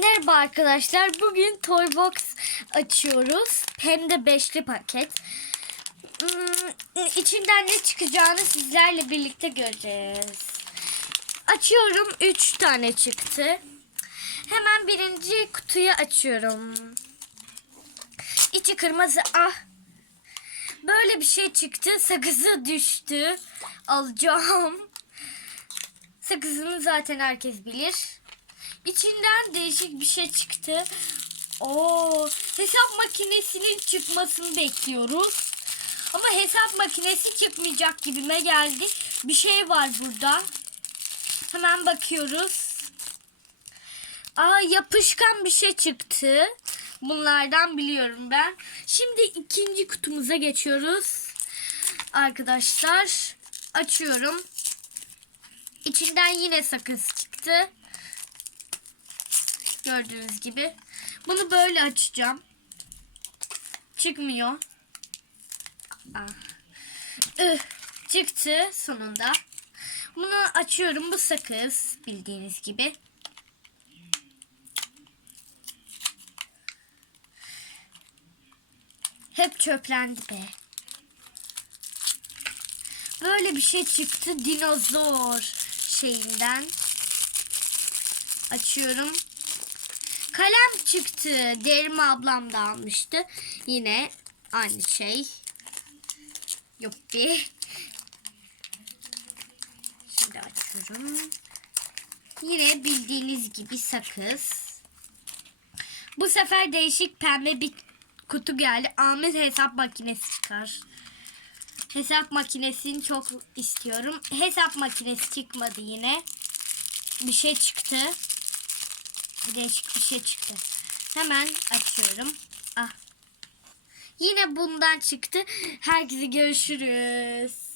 Merhaba arkadaşlar. Bugün Toy Box açıyoruz. Hem de beşli paket. Hmm, içinden ne çıkacağını sizlerle birlikte göreceğiz. Açıyorum. 3 tane çıktı. Hemen birinci kutuyu açıyorum. İçi kırmızı. Ah. Böyle bir şey çıktı. Sakızı düştü. Alacağım. Sakızını zaten herkes bilir. İçinden değişik bir şey çıktı. Oo, hesap makinesinin çıkmasını bekliyoruz. Ama hesap makinesi çıkmayacak gibime geldi. Bir şey var burada. Hemen bakıyoruz. Aa yapışkan bir şey çıktı. Bunlardan biliyorum ben. Şimdi ikinci kutumuza geçiyoruz. Arkadaşlar açıyorum. İçinden yine sakız çıktı. Gördüğünüz gibi. Bunu böyle açacağım. Çıkmıyor. Ah. Ih, çıktı sonunda. Bunu açıyorum. Bu sakız bildiğiniz gibi. Hep çöplendi be. Böyle bir şey çıktı dinozor şeyinden. Açıyorum. Kalem çıktı. Derime ablam da almıştı. Yine aynı şey. Yuppi. Şimdi açıyorum. Yine bildiğiniz gibi sakız. Bu sefer değişik pembe bir kutu geldi. Ahmet hesap makinesi çıkar. Hesap makinesini çok istiyorum. Hesap makinesi çıkmadı yine. Bir şey çıktı. Değişik bir şey çıktı. Hemen açıyorum. Ah. Yine bundan çıktı. Herkese görüşürüz.